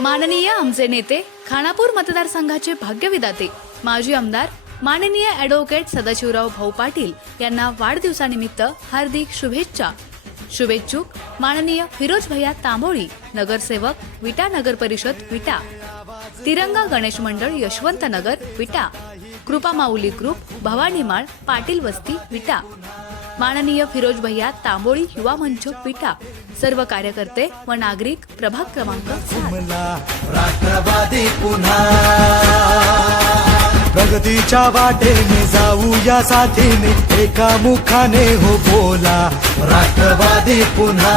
माननीय आमचे नेते खानापूर मतदारसंघाचे भाग्यविदाते माजी आमदार माननीय ॲडव्होकेट सदाशिवराव भाऊ पाटील यांना वाढदिवसानिमित्त हार्दिक शुभेच्छा. शुभेच्छुक माननीय फिरोज भैया तांबोळी नगरसेवक विटा नगर परिषद विटा. तिरंगा गणेश मंडळ यशवंत नगर विटा. कृपा माऊली ग्रुप भवानीमाळ पाटील वस्ती विटा. माननीय फिरोज भैया तांबोळी युवा मंच पिठा. सर्व कार्यकर्ते व नागरिक प्रभाग क्रमांक राष्ट्रवादी पुन्हा. प्रगतीच्या वाटेने जाऊ या साथीने एका मुखाने हो बोला राष्ट्रवादी पुन्हा.